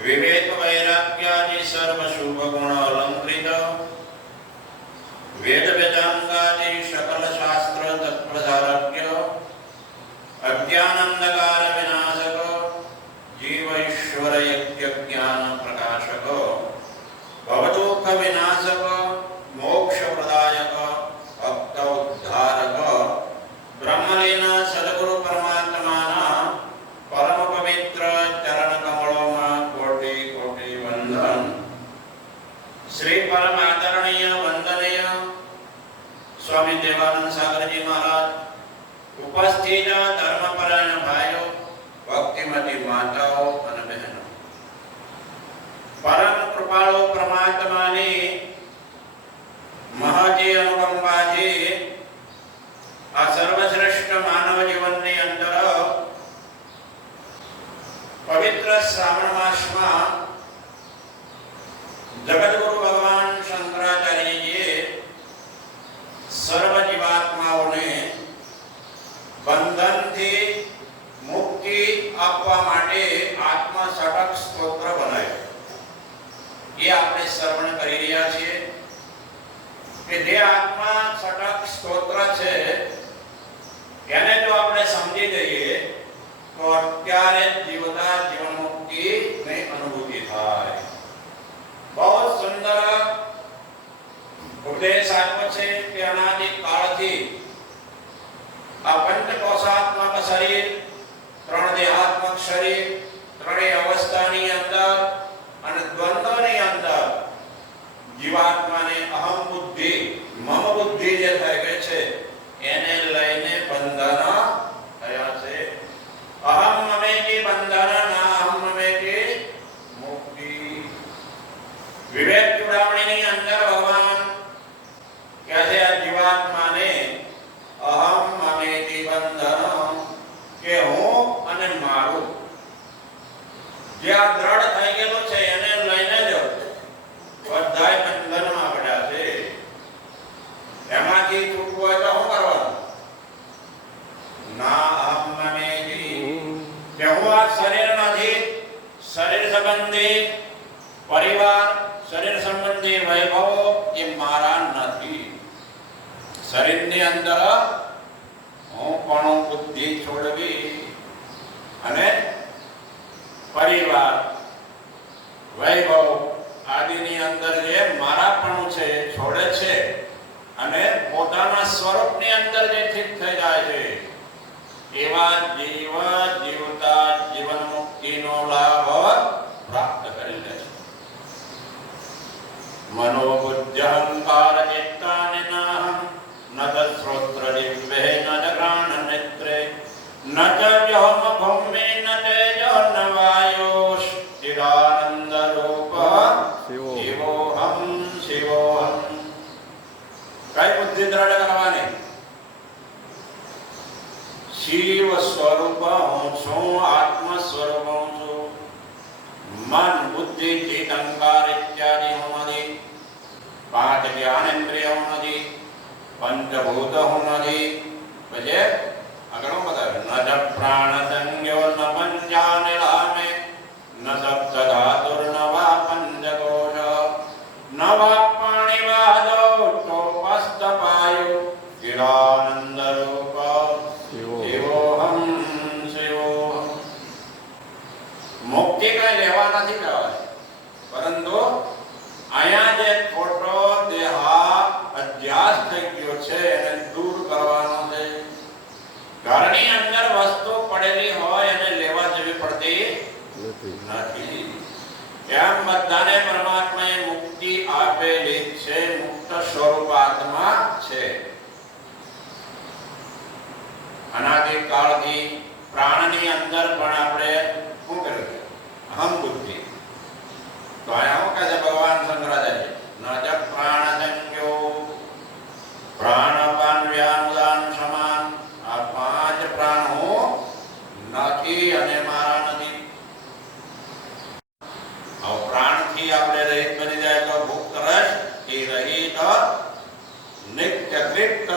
વિવેક વૈરાગ્યાદિ સર્વ શુભ ગુણ અલંકૃત વેદ વેદાંગાદિ સકલ શાસ્ત્ર તત્પ્રધારક કૃપાળુ પરમાત્માની મહાજી અનુકંપાથી આ સર્વશ્રેષ્ઠ માનવ જીવનની અંદર પવિત્ર શ્રાવણ માસમાં જગદગુરુ ભગવાન શંકરાચાર્યજીએ સર્વ જીવાત્માઓને બંધનથી મુક્તિ આપવા માટે આત્મા સટક સ્તોત્ર બનાવ્યું એ આપણે શ્રવણ કરી રહ્યા છીએ કે જે આત્મા સટક સ્તોત્ર છે, એને જો આપણે સમજી જઈએ, તો અત્યારે જીવતા જીવન મુક્તિની અનુભૂતિ થાય. બહુ સુંદર ઉપદેશ આપ્યો છે કે અનાદિ કાળથી આ પંચકોશાત્મક શરીર, ત્રણ દેહાત્મક શરીર ત્રણેય અવસ્થાની અંદર અને દ્વંદ્વની અંદર જીવાત્માને અહમ બુદ્ધિ મમ બુદ્ધિ જે થઈ ગઈ છે એને લઈને બંધન થયા છે અહમ મમે કી બંધન ના અહમ મમે કી મુક્તિ વિવેક ચૂડામણીની અંદર ભગવાન કહે છે આ જીવાત્માને અહમ અને નિબંધન કે હું અને મારું. જે આ દ્રઢ થઈ ગયેલું છે એને લઈને જ બધા બંધનમાં પડ્યા છે. એમાંથી છૂટવું હોય તો શું કરવાનું? ના અહમ મમે કે હું આ શરીર નથી શરીર સંબંધી પરિવાર શરીર સંબંધી વૈભવો એ મારા નથી. શરીરની અંદર હું પણ બુદ્ધિ છોડવી અને પરિવાર, વૈભવ આદિની અંદર જે મારાપણું છે એ છોડે છે અને પોતાના સ્વરૂપની અંદર જે ઠીક થઈ જાય છે. એવા જીવ જીવતા જીવન મુક્તિનો લાભ પ્રાપ્ત કરી લે છે ચ ઘ્રાણ નેત્રે ન ચ વ્યોમ ભૂમિ ન તેજો ન વાયુષ ચિદાનંદ રૂપ શિવો. શિવોહમ શિવોહમ કઈ બુદ્ધિ દ્રઢ કરવાની શિવ સ્વરૂપ હું છું આત્મ સ્વરૂપ હું છું મન બુદ્ધિ ચિત અહંકાર ઇત્યાદિ હું નથી પાંચ જ્ઞાનેન્દ્રિય હું નથી પંચભૂત હું નથી પછી આગળ હું બતાવ્યું ન જ પ્રાણ સંજ્ઞો ન પંચાનિલામે ન સપ્ત ધાતુર ન વા પંચકોશ ન વા પાણીવાદો ટોપસ્થ પાયુ ગિરાનંદ રૂપ શિવો. શિવોહમ શિવોહમ મુક્તિ કઈ લેવા નથી જવાની પરંતુ અહીંયા જે ખોટો છે એને દૂર કરવાનો છે ઘરની અંદર વસ્તુ પડેલી હોય એને લેવા જેવી પડતી નથી. એમ બધાને પરમાત્માએ મુક્તિ આપેલી છે મુક્ત સ્વરૂપ આત્મા છે. અનાદિ કાળથી પ્રાણની અંદર પણ આપણે શું કર્યું છે અહમ બુદ્ધિ તો અહીંયા શું કહે છે ભગવાન શંકરાચાર્ય ન જ પ્રાણ સંજ્ઞો પ્રાણપાન વ્યાનુદાન સમાન આ પાંચ પ્રાણ હું નથી અને મારા નથી હવે પ્રાણથી આપણે રહિત બની જાય તો ભૂખ રસથી રહિત નિત્ય તૃપ્ત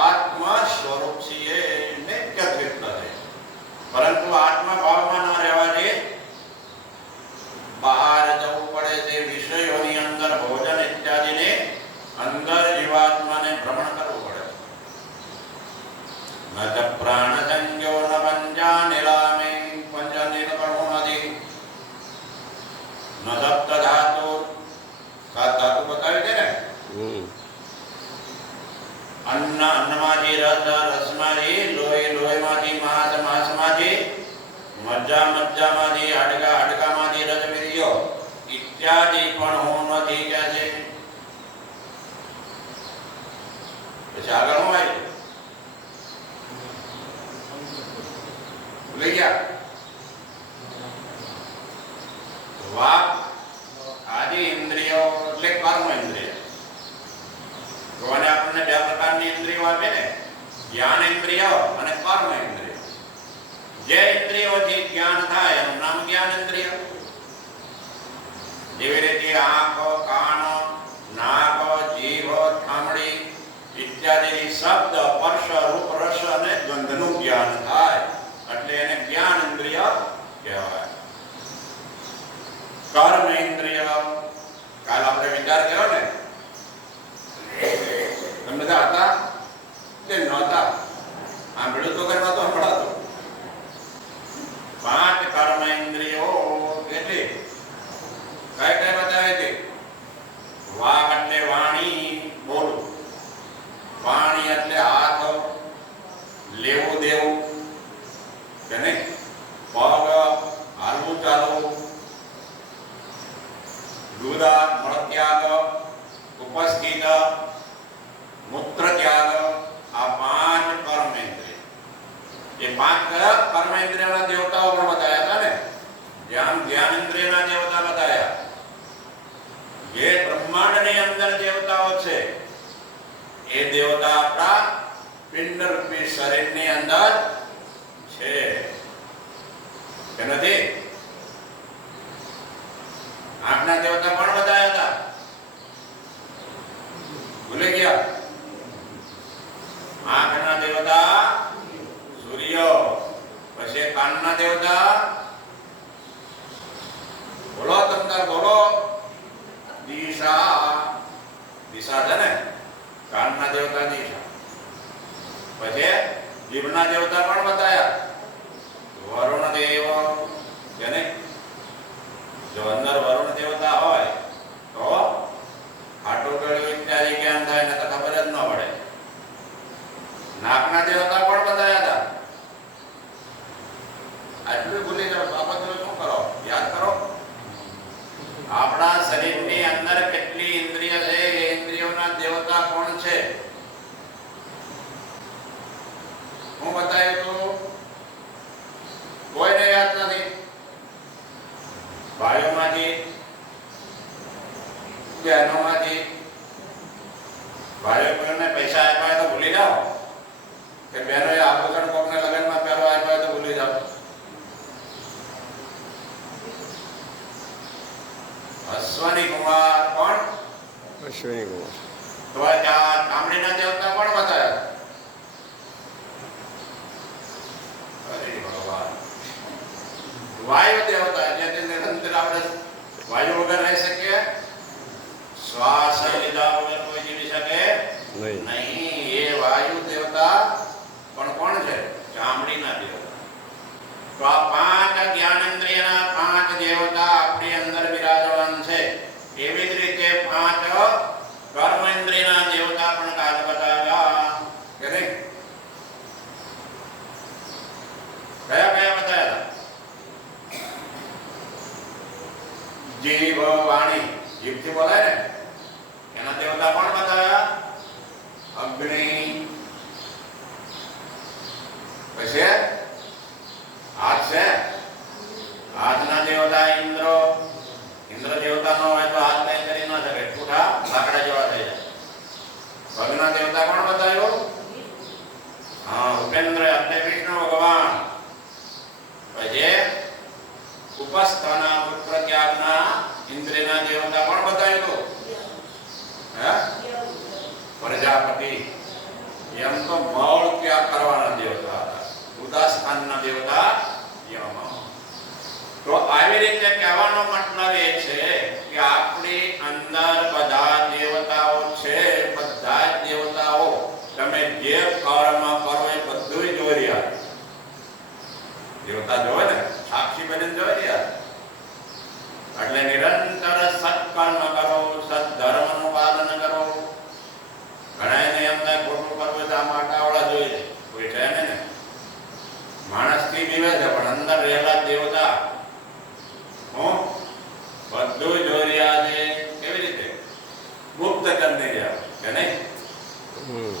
આત્મા સ્વરૂપ છીએ નિત્ય તૃપ્ત છે પરંતુ આત્મા ભાવમાં ન રહેવા દે બહાર જવું પડે છે વિષયોની અંદર ભોજન ઇત્યાદિને અંદર જીવાત્માને ભ્રમણ કરવું પડે ન ચ પ્રાણ સંજ્ઞો ન પંચા નિલામે પંચા નિલકણો નથી ન સપ્ત ધાતુ સાત ધાતુ બતાવી છે ને હમ. અન્ન અન્નમાંથી રસ રસમાંથી લોહી લોહીમાંથી માંસ માંસમાંથી મજ્જા મજ્જામાંથી હાડકા હાડકામાંથી રજવીર્યો ઇત્યાદિ પણ હું નથી કે છે પછી પછી આગળ શું આવ્યું ભૂલી ગયા. ને જેવી રીતે આંખ, કાન, નાક, જીભ થાંભળી ઇત્યાદિ શબ્દ, સ્પર્શ, રૂપ, રસ અને ગંધનું જ્ઞાન થાય એટલે એને જ્ઞાન ઇન્દ્રિય કહેવાય કર્મ ઇન્દ્રિય કાલ આપણે વિચાર કર્યો ને તમે બધા હતા કે નહોતા સાંભળ્યું તો કરવા તો સંભળાતો પાંચ કર્મ ઇન્દ્રિયો કેટલી કઈ કઈ બતાવે છે વાક એટલે વાણી બોલું વાણી એટલે હાથ લેવું દેવું કે નહીં પગ હાલવું ચાલવું દુધા મળત્યાગ ઉપસ્થિત મૂત્ર ત્યાગ આ પાંચ કર્મેન્દ્રિય એ પાંચ દેવતાઓ પણ બતાવ્યા હતા ને? ધ્યાન ધ્યાન ઇન્દ્રિયના દેવતા બતાવ્યા જે બ્રહ્માંડની અંદર દેવતાઓ છે, એ દેવતા આપણા પિંડ રૂપી શરીરની અંદર છે. કે નથી? આંખના દેવતા પણ બતાવ્યા હતા ભૂલી ગયા આંખના દેવતા સૂર્ય પછી કાનના દેવતા બોલો તમતાર બોલો દિશા દિશા છે ને કાનના દેવતા દિશા પછી જીભના દેવતા પણ બતાયા વરુણ દેવ જેને જો અંદર વરુણ દેવતા હોય તો ખાટું ગળ્યું ઇત્યાદિ જ્ઞાન થાય ને તો ખબર જ ન પડે નાકના દેવતા પણ બતાવ્યા હતા આટલું ભૂલી જાઓ બાબતનું શું કરો યાદ કરો આપણા શરીરની અંદર કેટલી ઇન્દ્રિય છે એ ઇન્દ્રિયોના દેવતા કોણ છે હું બતાવ્યું તું કોઈને યાદ નથી ભાઈઓમાંથી બહેનોમાંથી ભાઈઓ કોઈને પૈસા આપ્યા હોય તો ભૂલી જાઓ કે બહેનોએ આભૂષણ કોકને લગ્નમાં પહેરવા આપ્યા હોય તો ભૂલી જાઓ અશ્વની કુમાર કોણ અશ્વિની કુમાર તો આ ચા- ચામડીના દેવતા કોણ બતાવ્યા અરે ભગવાન. વાયુ દેવતા જેથી નિરંતર આપણે વાયુ વગર રહી શકીએ? શ્વાસ લીધા વગર કોઈ જીવી શકે નહીં. નહીં. એ વાયુ દેવતા પણ કોણ છે? ચામડીના દેવતા. તો આ પાંચ જ્ઞાનેન્દ્રિયના પાંચ દેવતા આપણી અંદર બિરાજમાન છે એવી જ રીતે પાંચ કર્મેન્દ્રિયના દેવતા પણ કાલ બતાવ્યા કે નહીં કયા કયા બતાવ્યા જીવ વાણી જીભથી બોલાય ને એના દેવતા પણ બતાવ્યા? અગ્નિ પછી હાથ છે હાથના દેવતા ઇન્દ્ર ઇન્દ્ર દેવતા નો હોય તો હાથ કઈ કરી ન શકે ઠૂઠા લાકડા જેવા થઈ જાય પગના દેવતા કોણ બતાવ્યો હા ઉપેન્દ્ર એટલે વિષ્ણુ ભગવાન પછી ઉપસ્થાના પુત્ર ત્યાગના ઇન્દ્રિયના દેવતા કોણ બતાવ્યું તું હે પ્રજાપતિ. એમ તો મૌળ ત્યાગ કરવાના દેવતા હતા. ઉદાસ્થાનના દેવતા યમ. તો આવી રીતે કહેવાનો મતલબ એ છે કે આપણી અંદર બધા દેવતાઓ છે, બધા જ દેવતાઓ. તમે જે કર્મ કરો એ બધું જોઈ રહ્યા. દેવતા જોવે ને? સાક્ષી બની જોઈ રહ્યા. એટલે નિરંતર સત્કર્મ કરો સદધર્મનું પાલન કરો ઘણા એને એમ થાય ખોટું કરવું તો આમ આટાવાળા જોઈ લે કોઈ છે ને ને માણસથી બીવે છે પણ અંદર રહેલા દેવતા હું બધું જોઈ રહ્યા છે કેવી રીતે ગુપ્ત કરી રહ્યા કે નહીં હમ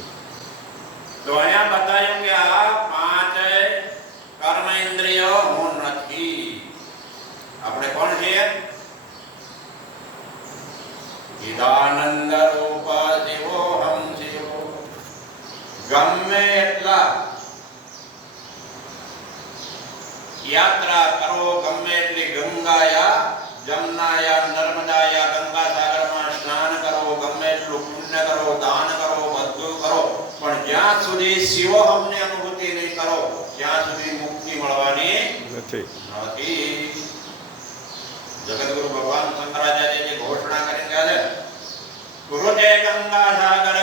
તો અહીંયા બતાવ્યું કે આ પાંચ કર્મ ઇન્દ્રિયો હું નથી. આપણે કોણ છીએ? ચિદાનંદ રૂપ જીવો. હમ જીવો ગમે એટલા યાત્રા કરો, ગમે એટલી ગંગાયા જમનાયા નર્મદાયા ગંગા સાગરમાં સ્નાન કરો ગમે એટલું પુણ્ય કરો દાન કરો બધું કરો પણ જ્યાં સુધી શિવોહમની અનુભૂતિ નહીં કરો ત્યાં સુધી મુક્તિ મળવાની નથી. નથી. જગતગુરુ ભગવાન શંકરાચાર્યજી ઘોષણા કરી ગયા છે કુરુતે ગંગા સાગર